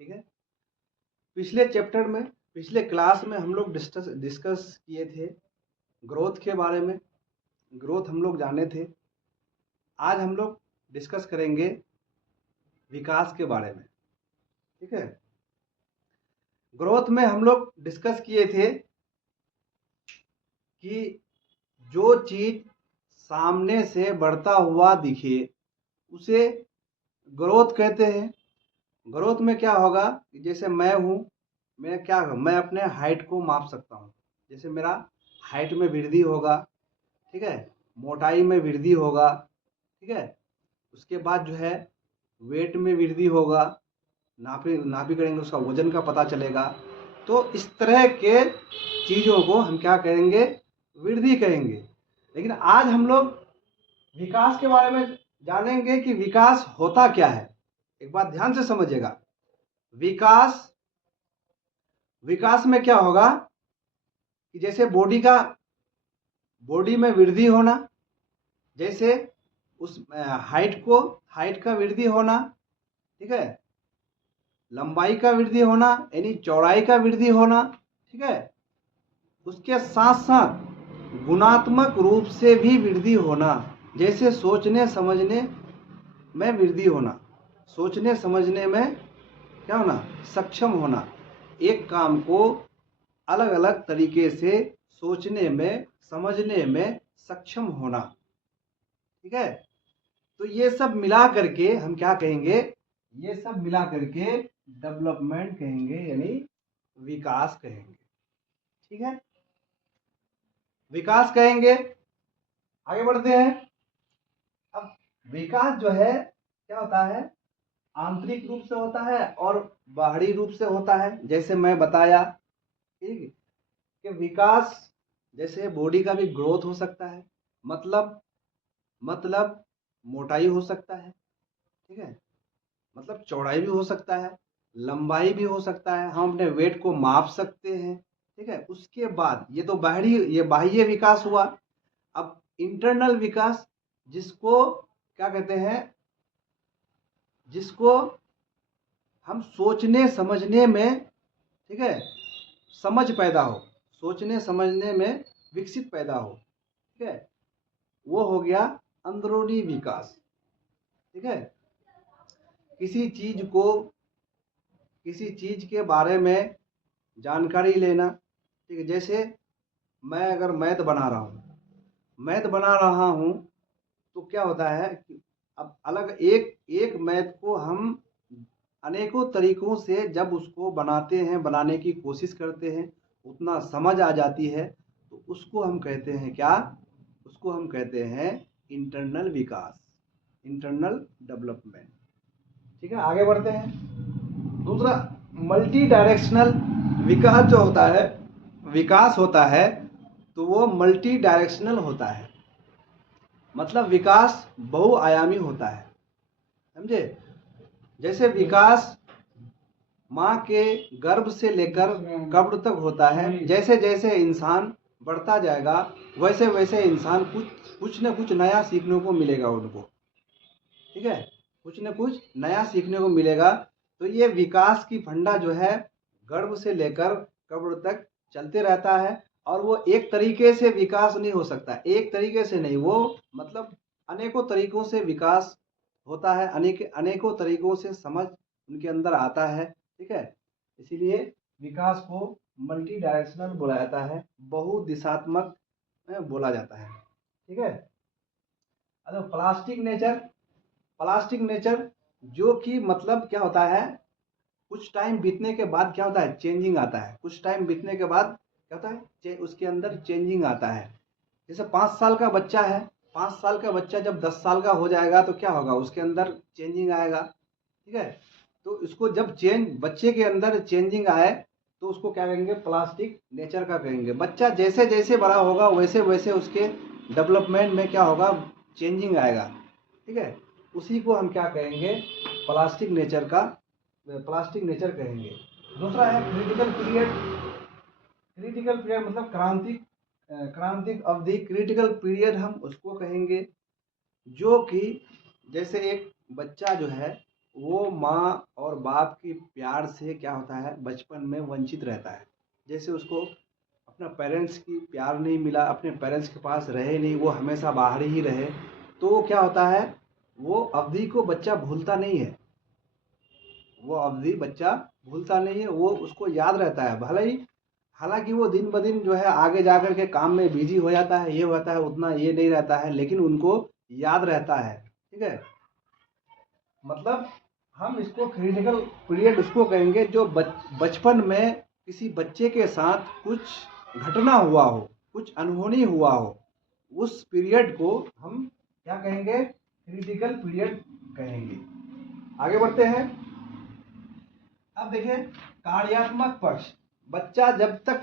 ठीक है। पिछले चैप्टर में, पिछले क्लास में हम लोग डिस्कस किए थे ग्रोथ के बारे में, ग्रोथ हम लोग जाने थे। आज हम लोग डिस्कस करेंगे विकास के बारे में। ठीक है। ग्रोथ में हम लोग डिस्कस किए थे कि जो चीज सामने से बढ़ता हुआ दिखे उसे ग्रोथ कहते हैं। ग्रोथ में क्या होगा, जैसे मैं हूँ, मैं अपने हाइट को माप सकता हूँ। जैसे मेरा हाइट में वृद्धि होगा, ठीक है, मोटाई में वृद्धि होगा, ठीक है, उसके बाद जो है वेट में वृद्धि होगा, नापी करेंगे, उसका वजन का पता चलेगा। तो इस तरह के चीज़ों को हम क्या कहेंगे, वृद्धि कहेंगे। लेकिन आज हम लोग विकास के बारे में जानेंगे कि विकास होता क्या है। एक बात ध्यान से समझिएगा, विकास में क्या होगा कि जैसे बॉडी में वृद्धि होना, जैसे उस हाइट का वृद्धि होना, ठीक है, लंबाई का वृद्धि होना यानी चौड़ाई का वृद्धि होना, ठीक है, उसके साथ साथ गुणात्मक रूप से भी वृद्धि होना। जैसे सोचने समझने में वृद्धि होना, सोचने समझने में क्या होना, सक्षम होना, एक काम को अलग अलग तरीके से सोचने में समझने में सक्षम होना। ठीक है। तो ये सब मिला करके हम क्या कहेंगे, ये सब मिला करके डेवलपमेंट कहेंगे यानी विकास कहेंगे। ठीक है, विकास कहेंगे। आगे बढ़ते हैं। अब विकास जो है क्या होता है, आंतरिक रूप से होता है और बाहरी रूप से होता है। जैसे मैं बताया, ठीक, कि विकास जैसे बॉडी का भी ग्रोथ हो सकता है, मतलब मोटाई हो सकता है, ठीक है, मतलब चौड़ाई भी हो सकता है, लंबाई भी हो सकता है, हम अपने वेट को माप सकते हैं। ठीक है। उसके बाद ये बाह्य विकास हुआ। अब इंटरनल विकास, जिसको क्या कहते हैं, जिसको हम सोचने समझने में, ठीक है, समझ पैदा हो, सोचने समझने में विकसित पैदा हो, ठीक है, वो हो गया अंदरूनी विकास। ठीक है। किसी चीज के बारे में जानकारी लेना, ठीक है, जैसे मैं अगर मैथ बना रहा हूँ तो क्या होता है कि अब अलग एक एक मैथ को हम अनेकों तरीकों से जब उसको बनाने की कोशिश करते हैं, उतना समझ आ जाती है, तो उसको हम कहते हैं क्या, उसको हम कहते हैं इंटरनल विकास, इंटरनल डेवलपमेंट। ठीक है, आगे बढ़ते हैं। दूसरा, मल्टी डायरेक्शनल विकास जो होता है, विकास होता है तो वो मल्टी डायरेक्शनल होता है, मतलब विकास बहुआयामी होता है। समझे। जैसे विकास माँ के गर्भ से लेकर कब्र तक होता है। जैसे जैसे इंसान बढ़ता जाएगा वैसे वैसे इंसान कुछ न कुछ नया सीखने को मिलेगा उनको। ठीक है, कुछ न कुछ नया सीखने को मिलेगा। तो ये विकास की फंडा जो है गर्भ से लेकर कब्र तक चलते रहता है। और वो एक तरीके से विकास नहीं हो सकता, एक तरीके से नहीं, वो मतलब अनेकों तरीकों से विकास होता है, अनेकों तरीकों से समझ उनके अंदर आता है। ठीक है, इसीलिए विकास को मल्टी डायरेक्शनल बोला जाता है, बहुदिशात्मक बोला जाता है। ठीक है। अगर प्लास्टिक नेचर जो कि मतलब क्या होता है, कुछ टाइम बीतने के बाद क्या होता है, चेंजिंग आता है। कुछ टाइम बीतने के बाद क्या होता है, उसके अंदर चेंजिंग आता है। जैसे 5 साल का बच्चा है, 5 साल का बच्चा जब 10 साल का हो जाएगा तो क्या होगा, उसके अंदर चेंजिंग आएगा। ठीक है। तो इसको जब बच्चे के अंदर चेंजिंग आए तो उसको क्या कहेंगे, प्लास्टिक नेचर का कहेंगे। बच्चा जैसे जैसे बड़ा होगा वैसे वैसे उसके डेवलपमेंट में क्या होगा, चेंजिंग आएगा। ठीक है, उसी को हम क्या कहेंगे, प्लास्टिक नेचर कहेंगे। दूसरा है क्रिटिकल पीरियड। क्रिटिकल पीरियड मतलब क्रांतिक अवधि, क्रिटिकल पीरियड हम उसको कहेंगे, जो कि जैसे एक बच्चा जो है वो माँ और बाप की प्यार से क्या होता है, बचपन में वंचित रहता है। जैसे उसको अपना पेरेंट्स की प्यार नहीं मिला, अपने पेरेंट्स के पास रहे नहीं, वो हमेशा बाहर ही रहे, तो वो क्या होता है, वो अवधि को बच्चा भूलता नहीं है। वो अवधि बच्चा भूलता नहीं है, वो उसको याद रहता है। भले ही हालांकि वो दिन ब दिन जो है आगे जा कर के काम में बिजी हो जाता है, ये होता है, उतना ये नहीं रहता है, लेकिन उनको याद रहता है। ठीक है, मतलब हम इसको क्रिटिकल पीरियड उसको कहेंगे जो बचपन में किसी बच्चे के साथ कुछ घटना हुआ हो, कुछ अनहोनी हुआ हो, उस पीरियड को हम क्या कहेंगे, क्रिटिकल पीरियड कहेंगे। आगे बढ़ते हैं। अब देखिए, कार्यात्मक पक्ष। बच्चा जब तक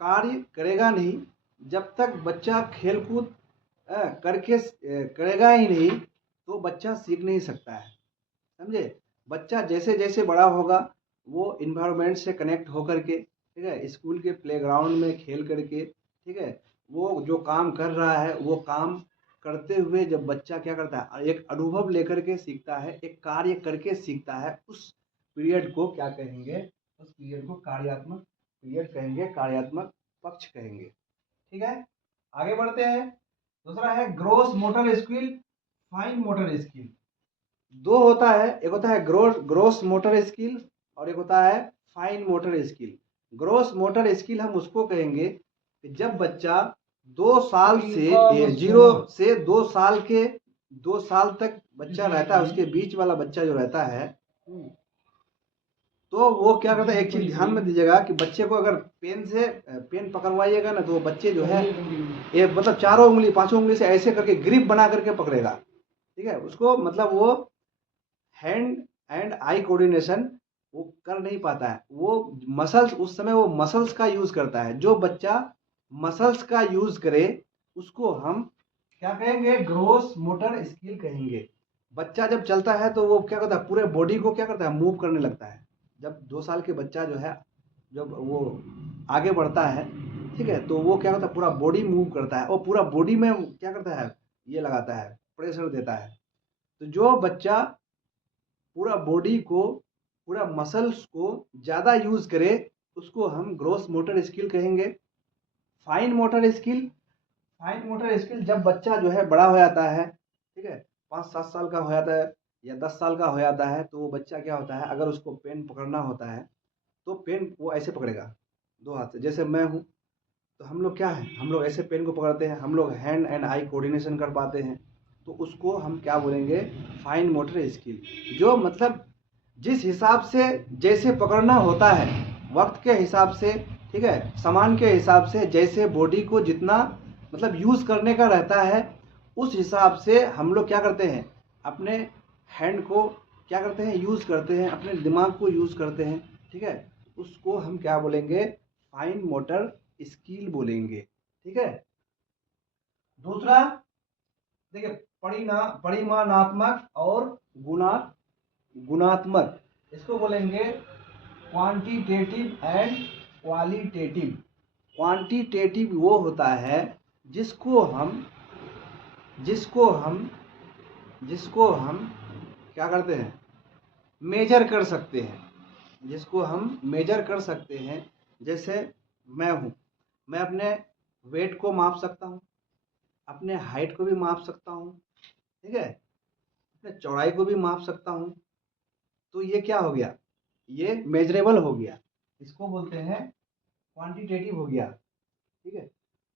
कार्य करेगा नहीं, जब तक बच्चा खेलकूद करके करेगा ही नहीं, तो बच्चा सीख नहीं सकता है। समझे, बच्चा जैसे जैसे बड़ा होगा, वो इन्वायरमेंट से कनेक्ट होकर के, ठीक है, स्कूल के प्लेग्राउंड में खेल करके, ठीक है, वो जो काम कर रहा है वो काम करते हुए जब बच्चा क्या करता है, एक अनुभव लेकर के सीखता है, एक कार्य करके सीखता है, उस पीरियड को क्या कहेंगे, उस पीरियड को कार्यात्मक पीरियड कहेंगे, कार्यात्मक पक्ष कहेंगे। ठीक है, आगे बढ़ते हैं। दूसरा है gross motor skill, fine motor skill. दो होता है, एक होता है ग्रोस मोटर स्किल और एक होता है fine motor skill. Gross motor skill हम उसको कहेंगे कि जब बच्चा 2 साल से 0 से 2 साल के 2 साल तक बच्चा रहता है, उसके बीच वाला बच्चा जो रहता है, तो वो क्या करता है, एक चीज ध्यान में दीजिएगा कि बच्चे को अगर पेन पकड़वाइएगा ना, तो वो बच्चे जो है ये मतलब चारों उंगली पांचों उंगली से ऐसे करके ग्रिप बना करके पकड़ेगा। ठीक है, उसको मतलब वो हैंड एंड आई कोऑर्डिनेशन वो कर नहीं पाता है। वो मसल्स, उस समय वो मसल्स का यूज करता है। जो बच्चा मसल्स का यूज करे उसको हम क्या कहेंगे, ग्रोस मोटर स्किल कहेंगे। बच्चा जब चलता है तो वो क्या करता है, पूरे बॉडी को क्या करता है, मूव करने लगता है। जब 2 साल के बच्चा जो है, जब वो आगे बढ़ता है, ठीक है, तो वो क्या करता है, पूरा बॉडी मूव करता है और पूरा बॉडी में क्या करता है, ये लगाता है, प्रेशर देता है। तो जो बच्चा पूरा बॉडी को, पूरा मसल्स को ज़्यादा यूज़ करे, उसको हम ग्रोस मोटर स्किल कहेंगे। Fine motor skill, fine motor skill जब बच्चा जो है बड़ा हो जाता है, ठीक है, 5-7 साल का हो जाता है या 10 साल का हो जाता है, तो वो बच्चा क्या होता है, अगर उसको पेन पकड़ना होता है तो पेन वो ऐसे पकड़ेगा 2 हाथ से। जैसे मैं हूँ, तो हम लोग क्या है, हम लोग ऐसे पेन को पकड़ते हैं, हम लोग हैंड एंड आई कोऑर्डिनेशन कर पाते हैं, तो उसको हम क्या बोलेंगे, फाइन मोटर स्किल। जो मतलब जिस हिसाब से जैसे पकड़ना होता है, वक्त के हिसाब से, ठीक है, सामान के हिसाब से, जैसे बॉडी को जितना मतलब यूज़ करने का रहता है, उस हिसाब से हम लोग क्या करते हैं, अपने हैंड को क्या करते हैं, यूज़ करते हैं, अपने दिमाग को यूज़ करते हैं। ठीक है, उसको हम क्या बोलेंगे, फाइन मोटर स्किल बोलेंगे। ठीक है, दूसरा देखिए, परिमाणात्मक और गुणा गुणात्मक, इसको बोलेंगे क्वांटिटेटिव एंड क्वालिटेटिव। क्वांटिटेटिव वो होता है जिसको हम जिसको हम जिसको हम क्या करते हैं, मेजर कर सकते हैं, जिसको हम मेजर कर सकते हैं। जैसे मैं हूँ, मैं अपने वेट को माप सकता हूँ, अपने हाइट को भी माप सकता हूँ, ठीक है, अपने चौड़ाई को भी माप सकता हूँ। तो ये क्या हो गया, ये मेजरेबल हो गया, इसको बोलते हैं क्वांटिटेटिव हो गया। ठीक है,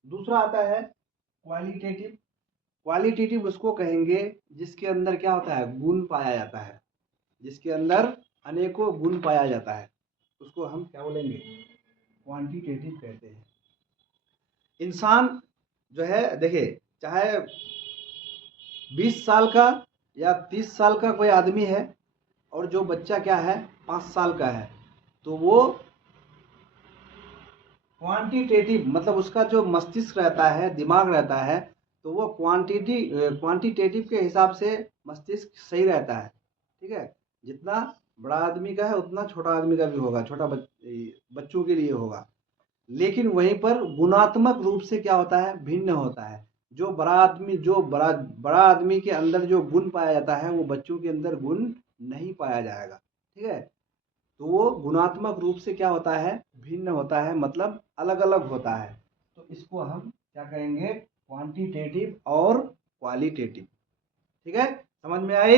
दूसरा आता है क्वालिटेटिव। क्वालिटेटिव उसको कहेंगे जिसके अंदर क्या होता है, गुण पाया जाता है, जिसके अंदर अनेकों गुण पाया जाता है, उसको हम क्या बोलेंगे, क्वांटिटेटिव कहते हैं। इंसान जो है, देखिए, चाहे 20 साल का या 30 साल का कोई आदमी है, और जो बच्चा क्या है, 5 साल का है, तो वो क्वांटिटेटिव मतलब उसका जो मस्तिष्क रहता है, दिमाग रहता है, तो वो क्वांटिटेटिव के हिसाब से मस्तिष्क सही रहता है। ठीक है, जितना बड़ा आदमी का है उतना छोटा आदमी का भी होगा, छोटा बच्चों के लिए होगा। लेकिन वहीं पर गुणात्मक रूप से क्या होता है, भिन्न होता है। बड़ा आदमी के अंदर जो गुण पाया जाता है वो बच्चों के अंदर गुण नहीं पाया जाएगा। ठीक है, तो वो गुणात्मक रूप से क्या होता है, भिन्न होता है, मतलब अलग अलग होता है। तो इसको हम क्या कहेंगे, क्वांटिटेटिव और क्वालिटेटिव। ठीक है, समझ में आई।